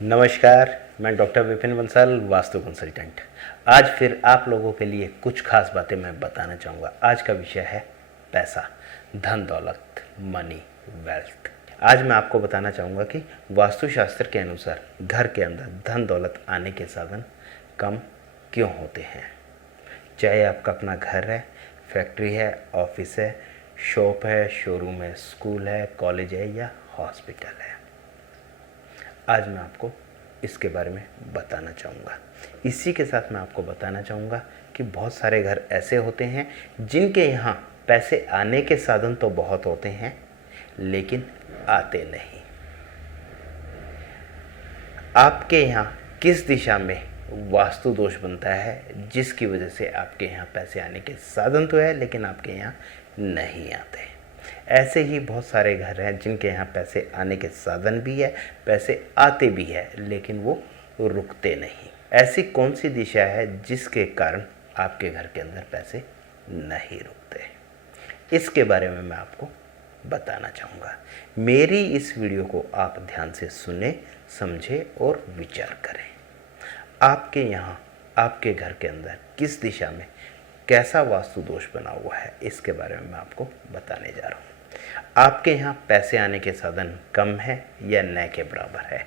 नमस्कार, मैं doctor Vipin Bansal, vastu consultant. आज फिर आप लोगों के लिए कुछ खास बातें मैं बताना चाहूँगा। आज का विषय है पैसा, धन दौलत, मनी, वेल्थ। आज मैं आपको बताना चाहूँगा कि वास्तुशास्त्र के अनुसार घर के अंदर धन दौलत आने के साधन कम क्यों होते हैं। चाहे आपका अपना घर है, फैक्ट्री है, ऑफिस है, शॉप है, शोरूम है, स्कूल है, कॉलेज है या हॉस्पिटल है। आज मैं आपको इसके बारे में बताना चाहूँगा। इसी के साथ मैं आपको बताना चाहूँगा कि बहुत सारे घर ऐसे होते हैं जिनके यहाँ पैसे आने के साधन तो बहुत होते हैं लेकिन आते नहीं। आपके यहाँ किस दिशा में वास्तु दोष बनता है जिसकी वजह से आपके यहाँ पैसे आने के साधन तो है लेकिन आपके यहाँ नहीं आते। ऐसे ही बहुत सारे घर हैं जिनके यहाँ पैसे आने के साधन भी है, पैसे आते भी है लेकिन वो रुकते नहीं। ऐसी कौन सी दिशा है जिसके कारण आपके घर के अंदर पैसे नहीं रुकते, इसके बारे में मैं आपको बताना चाहूँगा। मेरी इस वीडियो को आप ध्यान से सुने, समझे और विचार करें। आपके यहाँ आपके घर के अंदर किस दिशा में कैसा वास्तु दोष बना हुआ है, इसके बारे में मैं आपको बताने जा रहा हूँ। आपके यहाँ पैसे आने के साधन कम है या न के बराबर है,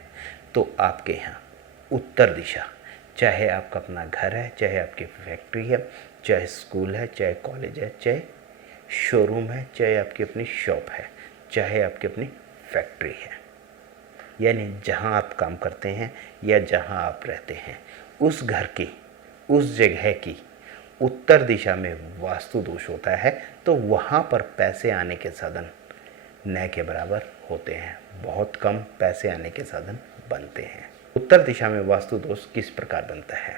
तो आपके यहाँ उत्तर दिशा, चाहे आपका अपना घर है, चाहे आपकी फैक्ट्री है, चाहे स्कूल है, चाहे कॉलेज है, चाहे शोरूम है, चाहे आपकी अपनी शॉप है, चाहे आपकी अपनी फैक्ट्री है, यानी जहाँ आप काम करते हैं या जहाँ आप रहते हैं, उस घर की, उस जगह की उत्तर दिशा में वास्तु दोष होता है तो वहाँ पर पैसे आने के साधन न के बराबर होते हैं। बहुत कम पैसे आने के साधन बनते हैं। उत्तर दिशा में वास्तु दोष किस प्रकार बनता है?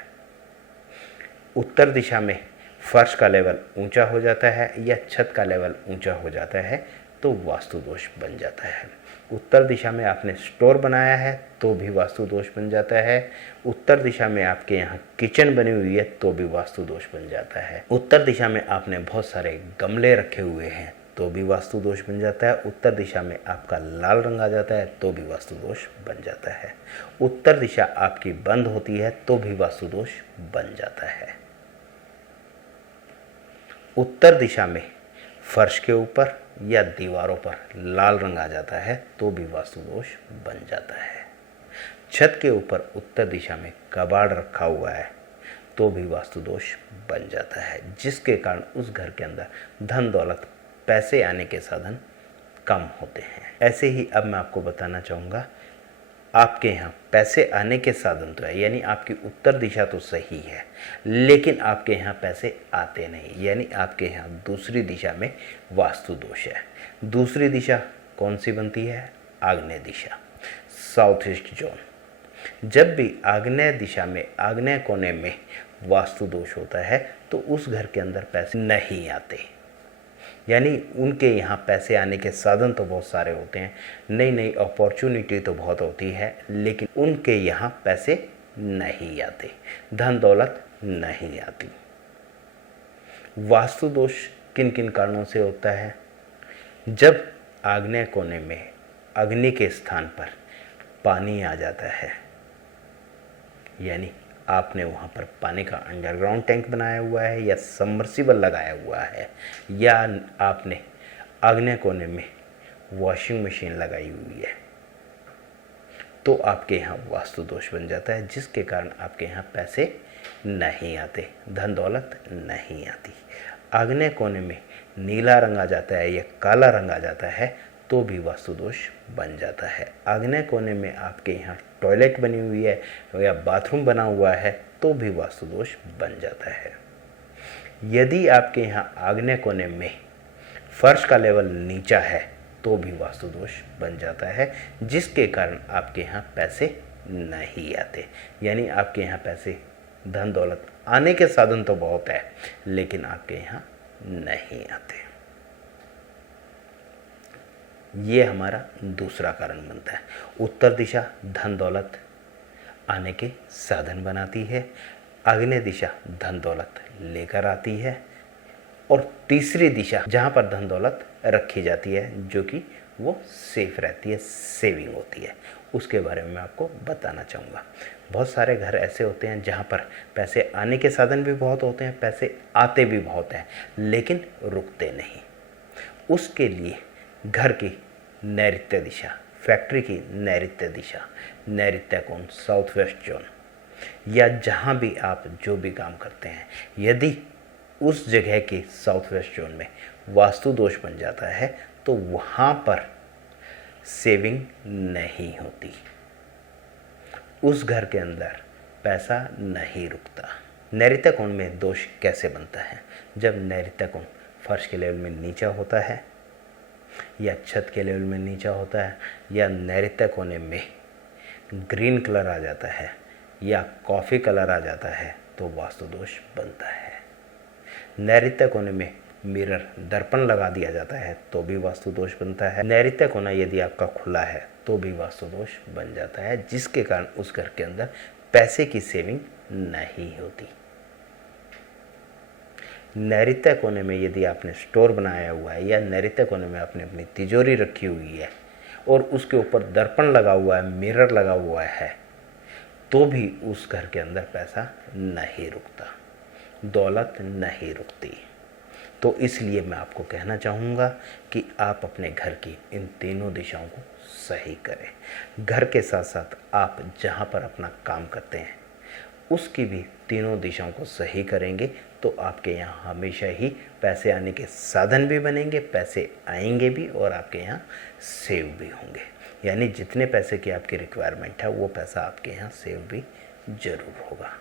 उत्तर दिशा में फर्श का लेवल ऊंचा हो जाता है या छत का लेवल ऊंचा हो जाता है तो वास्तु दोष बन जाता है। उत्तर दिशा में आपने स्टोर बनाया है तो भी वास्तु दोष बन जाता है। उत्तर दिशा में आपके यहाँ किचन बनी हुई है तो भी वास्तु दोष बन जाता है। उत्तर दिशा में आपने बहुत सारे गमले रखे हुए हैं तो भी वास्तु दोष बन जाता है। उत्तर दिशा में आपका लाल रंग आ जाता है तो भी वास्तु दोष बन जाता है। उत्तर दिशा आपकी बंद होती है तो भी वास्तु दोष बन जाता है। उत्तर दिशा में फर्श के ऊपर या दीवारों पर लाल रंग आ जाता है तो भी वास्तु दोष बन जाता है। छत के ऊपर उत्तर दिशा में कबाड़ रखा हुआ है तो भी वास्तु दोष बन जाता है, जिसके कारण उस घर के अंदर धन दौलत, पैसे आने के साधन कम होते हैं। ऐसे ही अब मैं आपको बताना चाहूँगा, आपके यहाँ पैसे आने के साधन तो है, यानी आपकी उत्तर दिशा तो सही है लेकिन आपके यहाँ पैसे आते नहीं, यानी आपके यहाँ दूसरी दिशा में वास्तु दोष है। दूसरी दिशा कौन सी बनती है? आग्नेय दिशा, साउथ ईस्ट जोन। जब भी आग्नेय दिशा में, आग्नेय कोने में वास्तु दोष होता है तो उस घर के अंदर पैसे नहीं आते, यानी उनके यहाँ पैसे आने के साधन तो बहुत सारे होते हैं, नई नई अपॉर्चुनिटी तो बहुत होती है लेकिन उनके यहाँ पैसे नहीं आते, धन दौलत नहीं आती। वास्तु दोष किन किन कारणों से होता है? जब आग्नेय कोने में अग्नि के स्थान पर पानी आ जाता है, यानी आपने वहाँ पर पानी का अंडरग्राउंड टैंक बनाया हुआ है या सबमर्सिबल लगाया हुआ है, या आपने आग्नेय कोने में वॉशिंग मशीन लगाई हुई है, तो आपके यहाँ वास्तु दोष बन जाता है, जिसके कारण आपके यहाँ पैसे नहीं आते, धन दौलत नहीं आती। आग्नेय कोने में नीला रंग आ जाता है या काला रंग आ जाता है तो भी वास्तु दोष बन जाता है। आग्नेय कोने में आपके यहाँ टॉयलेट बनी हुई है या बाथरूम बना हुआ है तो भी वास्तु दोष बन जाता है। यदि आपके यहाँ आग्नेय कोने में फर्श का लेवल नीचा है तो भी वास्तु दोष बन जाता है, जिसके कारण आपके यहाँ पैसे नहीं आते, यानी आपके यहाँ पैसे, धन दौलत आने के साधन तो बहुत है लेकिन आपके यहाँ नहीं आते। ये हमारा दूसरा कारण बनता है। उत्तर दिशा धन दौलत आने के साधन बनाती है, आग्नेय दिशा धन दौलत लेकर आती है, और तीसरी दिशा जहाँ पर धन दौलत रखी जाती है जो कि वो सेफ रहती है, सेविंग होती है, उसके बारे में मैं आपको बताना चाहूँगा। बहुत सारे घर ऐसे होते हैं जहाँ पर पैसे आने के साधन भी बहुत होते हैं, पैसे आते भी बहुत हैं, लेकिन रुकते नहीं। उसके लिए घर की नैऋत्य दिशा, फैक्ट्री की नैऋत्य दिशा, नैऋत्य कोण, साउथ वेस्ट जोन, या जहाँ भी आप जो भी काम करते हैं, यदि उस जगह के साउथ वेस्ट जोन में वास्तु दोष बन जाता है तो वहाँ पर सेविंग नहीं होती, उस घर के अंदर पैसा नहीं रुकता। नैऋत्य कोण में दोष कैसे बनता है? जब नैऋत्य कोण फर्श के लेवल में नीचा होता है, या छत के लेवल में नीचा होता है, या नैऋत्य कोने में ग्रीन कलर आ जाता है या कॉफ़ी कलर आ जाता है, तो वास्तु दोष बनता है। नैऋत्य कोने में मिरर, दर्पण लगा दिया जाता है तो भी वास्तु दोष बनता है। नैऋत्य कोना यदि आपका खुला है तो भी वास्तु दोष बन जाता है, जिसके कारण उस घर के अंदर पैसे की सेविंग नहीं होती। नैऋत्य कोने में यदि आपने स्टोर बनाया हुआ है, या नैऋत्य कोने में आपने अपनी तिजोरी रखी हुई है और उसके ऊपर दर्पण लगा हुआ है, मिरर लगा हुआ है, तो भी उस घर के अंदर पैसा नहीं रुकता, दौलत नहीं रुकती। तो इसलिए मैं आपको कहना चाहूँगा कि आप अपने घर की इन तीनों दिशाओं को सही करें। घर के साथ साथ आप जहाँ पर अपना काम करते हैं उसकी भी तीनों दिशाओं को सही करेंगे तो आपके यहाँ हमेशा ही पैसे आने के साधन भी बनेंगे, पैसे आएंगे भी और आपके यहाँ सेव भी होंगे। यानी जितने पैसे की आपकी रिक्वायरमेंट है वो पैसा आपके यहाँ सेव भी जरूर होगा।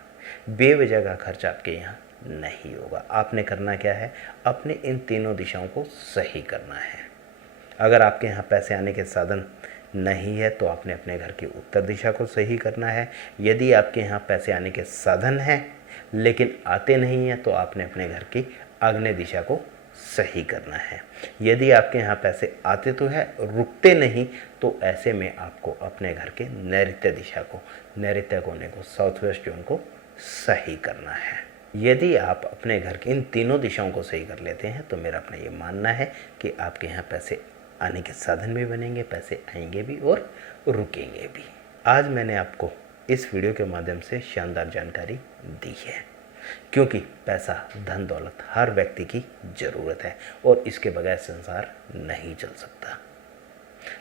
बेवजह का खर्च आपके यहाँ नहीं होगा। आपने करना क्या है? अपने इन तीनों दिशाओं को सही करना है। अगर आपके यहाँ पैसे आने के साधन नहीं है तो आपने अपने घर की उत्तर दिशा को सही करना है। यदि आपके यहाँ पैसे आने के साधन हैं लेकिन आते नहीं हैं तो आपने अपने घर की आग्नेय दिशा को सही करना है। यदि आपके यहाँ पैसे आते तो है, रुकते नहीं, तो ऐसे में आपको अपने घर के नैऋत्य दिशा को, नैऋत्य कोने को, साउथ वेस्ट जोन को सही करना है। यदि आप अपने घर की इन तीनों दिशाओं को सही कर लेते हैं तो मेरा अपना ये मानना है कि आपके यहाँ पैसे आने के साधन भी बनेंगे, पैसे आएंगे भी और रुकेंगे भी। आज मैंने आपको इस वीडियो के माध्यम से शानदार जानकारी दी है, क्योंकि पैसा, धन दौलत हर व्यक्ति की ज़रूरत है और इसके बगैर संसार नहीं चल सकता।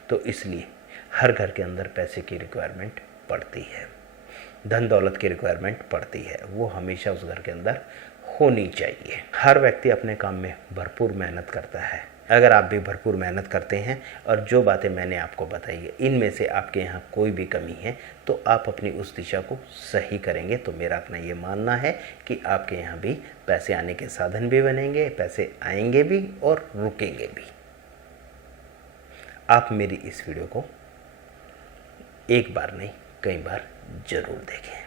तो इसलिए हर घर के अंदर पैसे की रिक्वायरमेंट पड़ती है, धन दौलत की रिक्वायरमेंट पड़ती है, वो हमेशा उस घर के अंदर होनी चाहिए। हर व्यक्ति अपने काम में भरपूर मेहनत करता है। अगर आप भी भरपूर मेहनत करते हैं और जो बातें मैंने आपको बताई है इनमें से आपके यहाँ कोई भी कमी है तो आप अपनी उस दिशा को सही करेंगे तो मेरा अपना ये मानना है कि आपके यहाँ भी पैसे आने के साधन भी बनेंगे, पैसे आएंगे भी और रुकेंगे भी। आप मेरी इस वीडियो को एक बार नहीं कई बार जरूर देखें,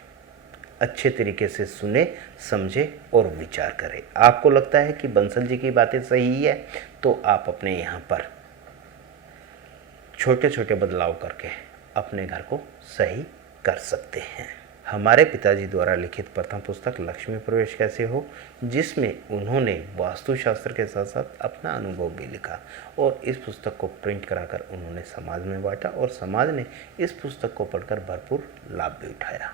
अच्छे तरीके से सुने, समझे और विचार करें। आपको लगता है कि बंसल जी की बातें सही है तो आप अपने यहाँ पर छोटे छोटे बदलाव करके अपने घर को सही कर सकते हैं। हमारे पिताजी द्वारा लिखित प्रथम पुस्तक लक्ष्मी प्रवेश कैसे हो, जिसमें उन्होंने वास्तुशास्त्र के साथ साथ अपना अनुभव भी लिखा और इस पुस्तक को प्रिंट कराकर उन्होंने समाज में बांटा और समाज ने इस पुस्तक को पढ़कर भरपूर लाभ भी उठाया।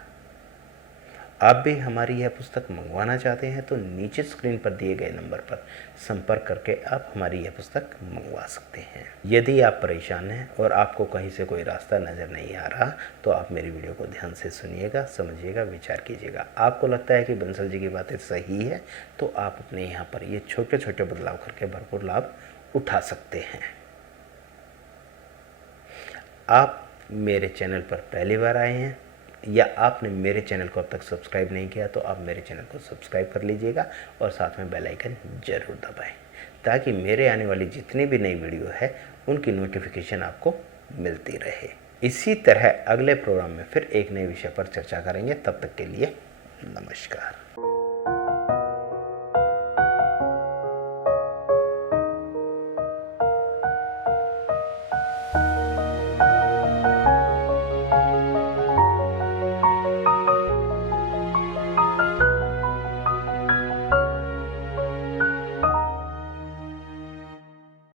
आप भी हमारी यह पुस्तक मंगवाना चाहते हैं तो नीचे स्क्रीन पर दिए गए नंबर पर संपर्क करके आप हमारी यह पुस्तक मंगवा सकते हैं। यदि आप परेशान हैं और आपको कहीं से कोई रास्ता नज़र नहीं आ रहा तो आप मेरी वीडियो को ध्यान से सुनिएगा, समझिएगा, विचार कीजिएगा। आपको लगता है कि बंसल जी की बातें सही है तो आप अपने यहाँ पर ये छोटे छोटे बदलाव करके भरपूर लाभ उठा सकते हैं। आप मेरे चैनल पर पहली बार आए हैं या आपने मेरे चैनल को अब तक सब्सक्राइब नहीं किया तो आप मेरे चैनल को सब्सक्राइब कर लीजिएगा और साथ में बेल आइकन जरूर दबाएं ताकि मेरे आने वाली जितनी भी नई वीडियो है उनकी नोटिफिकेशन आपको मिलती रहे। इसी तरह अगले प्रोग्राम में फिर एक नए विषय पर चर्चा करेंगे। तब तक के लिए नमस्कार।